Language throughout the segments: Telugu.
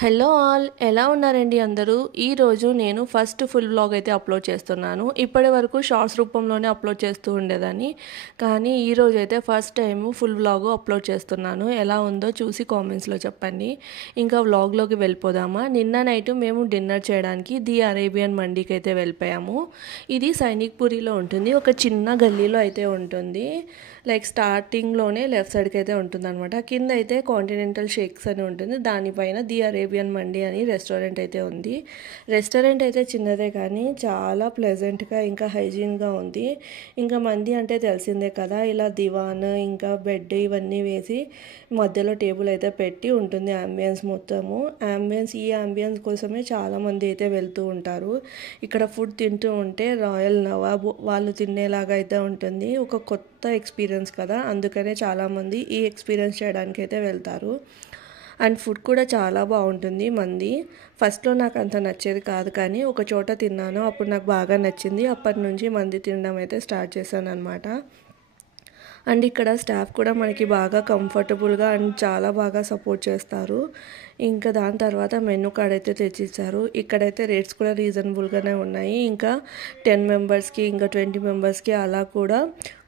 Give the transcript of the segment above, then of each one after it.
హలో ఆల్, ఎలా ఉన్నారండి అందరూ? ఈరోజు నేను ఫస్ట్ ఫుల్ వ్లాగ్ అయితే అప్లోడ్ చేస్తున్నాను. ఇప్పటి వరకు షార్ట్స్ రూపంలోనే అప్లోడ్ చేస్తూ ఉండేదాన్ని, కానీ ఈరోజు అయితే first time full vlog upload చేస్తున్నాను. ఎలా ఉందో చూసి కామెంట్స్లో చెప్పండి. ఇంకా వ్లాగ్లోకి వెళ్ళిపోదామా? నిన్న నైట్ మేము డిన్నర్ చేయడానికి ది అరేబియన్ మండీకి అయితే వెళ్ళిపోయాము. ఇది సైనిక్పురిలో ఉంటుంది, ఒక చిన్న గల్లీలో అయితే ఉంటుంది. లైక్ స్టార్టింగ్లోనే లెఫ్ట్ సైడ్కి అయితే ఉంటుంది అనమాట. కింద అయితే కాంటినెంటల్ షేక్స్ అని ఉంటుంది, దానిపైన ది అరేబియన్ మండి అని రెస్టారెంట్ అయితే ఉంది. రెస్టారెంట్ అయితే చిన్నదే కానీ చాలా ప్లెజెంట్గా ఇంకా హైజీన్గా ఉంది. ఇంకా మంది అంటే తెలిసిందే కదా, ఇలా దివాన్ ఇంకా బెడ్ ఇవన్నీ వేసి మధ్యలో టేబుల్ అయితే పెట్టి ఉంటుంది. అంబియన్స్ మొత్తము ఈ అంబియన్స్ కోసమే చాలామంది అయితే వెళ్తూ ఉంటారు. ఇక్కడ ఫుడ్ తింటూ ఉంటే రాయల్ నవాబ్ వాళ్ళు తినేలాగా అయితే ఉంటుంది. ఒక కొత్త ఎక్స్పీరియన్స్ కదా, అందుకనే చాలామంది ఈ ఎక్స్పీరియన్స్ చేయడానికి అయితే వెళ్తారు. అండ్ ఫుడ్ కూడా చాలా బాగుంటుంది. మంది ఫస్ట్లో నాకు అంత నచ్చేది కాదు, కానీ ఒక చోట తిన్నాను, అప్పుడు నాకు బాగా నచ్చింది. అప్పటి నుంచి మంది తినడం అయితే స్టార్ట్ చేశాను అనమాట. అండ్ ఇక్కడ స్టాఫ్ కూడా మనకి బాగా కంఫర్టబుల్గా అండ్ చాలా బాగా సపోర్ట్ చేస్తారు. ఇంకా దాని తర్వాత మెనూ కార్డ్ అయితే తెచ్చిచ్చారు. ఇక్కడైతే రేట్స్ కూడా రీజనబుల్గానే ఉన్నాయి. ఇంకా 10 మెంబర్స్కి ఇంకా 20 మెంబర్స్కి అలా కూడా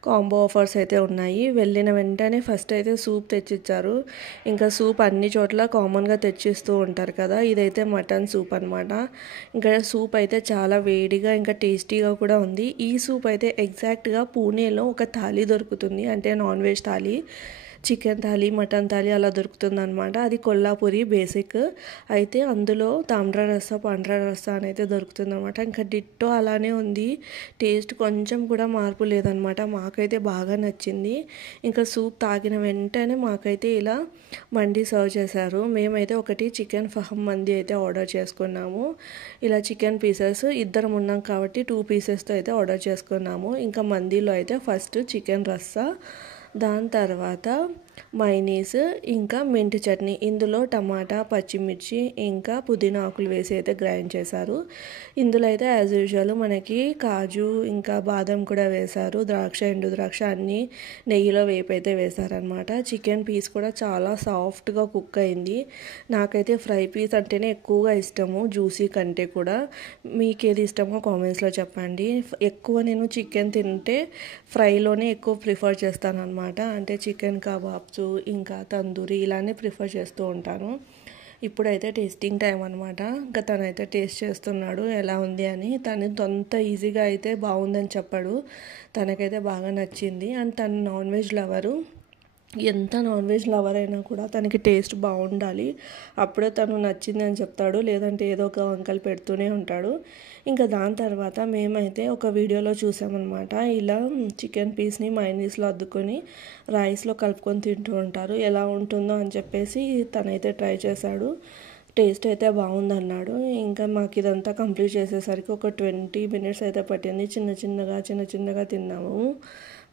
కాంబో ఆఫర్స్ అయితే ఉన్నాయి. వెళ్ళిన వెంటనే ఫస్ట్ అయితే సూప్ తెచ్చిచ్చారు. ఇంకా సూప్ అన్ని చోట్ల కామన్గా తెచ్చిస్తూ ఉంటారు కదా, ఇదైతే మటన్ సూప్ అనమాట. ఇంకా సూప్ అయితే చాలా వేడిగా ఇంకా టేస్టీగా కూడా ఉంది. ఈ సూప్ అయితే ఎగ్జాక్ట్గా పూణేలో ఒక థాలీ దొరుకుతుంది, అంటే non veg thali, chicken thali mutton thali అలా దొరుకుతుంది అనమాట. అది కొల్లాపూరి బేసిక్ అయితే, అందులో తామ్ర రస పాండ్రా రస అని అయితే దొరుకుతుంది అనమాట. ఇంకా డిట్టో అలానే ఉంది, టేస్ట్ కొంచెం కూడా మార్పు లేదనమాట. మాకైతే బాగా నచ్చింది. ఇంకా సూప్ తాగిన వెంటనే మాకైతే ఇలా మండి సర్వ్ చేశారు. మేమైతే ఒకటి చికెన్ ఫహమ్ మంది అయితే ఆర్డర్ చేసుకున్నాము. ఇలా చికెన్ పీసెస్ ఇద్దరం ఉన్నాం కాబట్టి 2 పీసెస్తో అయితే ఆర్డర్ చేసుకున్నాము. ఇంకా మందిలో అయితే ఫస్ట్ చికెన్ రస్సా, దాని తర్వాత మైనీస్ ఇంకా మింట్ చట్నీ, ఇందులో టమాటా పచ్చిమిర్చి ఇంకా పుదీనా ఆకులు వేసి అయితే గ్రైండ్ చేశారు. ఇందులో అయితే యాజ్ యూజువల్ మనకి కాజు ఇంకా బాదం కూడా వేశారు, ద్రాక్ష ఎండు ద్రాక్ష అన్నీ నెయ్యిలో వేపి అయితే వేశారనమాట. చికెన్ పీస్ కూడా చాలా సాఫ్ట్గా కుక్ అయింది. నాకైతే ఫ్రై పీస్ అంటేనే ఎక్కువగా ఇష్టము, జ్యూసీ కంటే కూడా. మీకు ఏది ఇష్టమో కామెంట్స్లో చెప్పండి. ఎక్కువ నేను చికెన్ తింటే ఫ్రైలోనే ఎక్కువ ప్రిఫర్ చేస్తాను అనమాట, అంటే చికెన్ కబాబ్స్ ఇంకా తందూరి ఇలానే ప్రిఫర్ చేస్తూ ఉంటాను. ఇప్పుడైతే టేస్టింగ్ టైం అనమాట. ఇంకా తనైతే టేస్ట్ చేస్తున్నాడు ఎలా ఉంది అని. తను అంత ఈజీగా అయితే బాగుందని చెప్పాడు, తనకైతే బాగా నచ్చింది. అండ్ తను నాన్ వెజ్ లవరు, ఎంత నాన్ వెజ్ లవర్ అయినా కూడా తనకి టేస్ట్ బాగుండాలి, అప్పుడే తను నచ్చింది అని చెప్తాడు, లేదంటే ఏదో ఒక వంకలు పెడుతూనే ఉంటాడు. ఇంకా దాని తర్వాత మేమైతే ఒక వీడియోలో చూసామన్నమాట, ఇలా చికెన్ పీస్ని మైనీస్లో అద్దుకొని రైస్లో కలుపుకొని తింటూ ఉంటారు, ఎలా ఉంటుందో అని చెప్పేసి తనైతే ట్రై చేశాడు. టేస్ట్ అయితే బాగుందన్నాడు. ఇంకా మాకు ఇదంతా కంప్లీట్ చేసేసరికి ఒక 20 మినిట్స్ అయితే పట్టింది. చిన్న చిన్నగా తిన్నాము.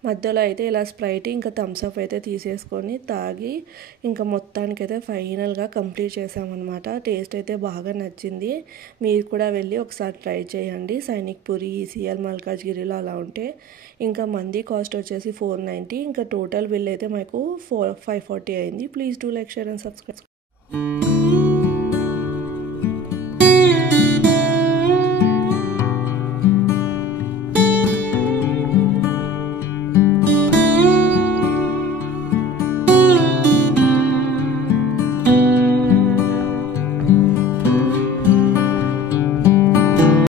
మధ్యలో అయితే ఇలా స్ప్రైట్ ఇంకా థమ్స్అప్ అయితే తీసేసుకొని తాగి ఇంకా మొత్తానికైతే ఫైనల్గా కంప్లీట్ చేసామన్నమాట. టేస్ట్ అయితే బాగా నచ్చింది. మీరు కూడా వెళ్ళి ఒకసారి ట్రై చేయండి. సైనిక్పురి, ఈసీఎల్, మల్కాజ్గిరిలో అలా ఉంటే. ఇంకా మంది కాస్ట్ వచ్చేసి 490. ఇంకా టోటల్ బిల్ అయితే మాకు 540 అయింది. Please do like, share and subscribe.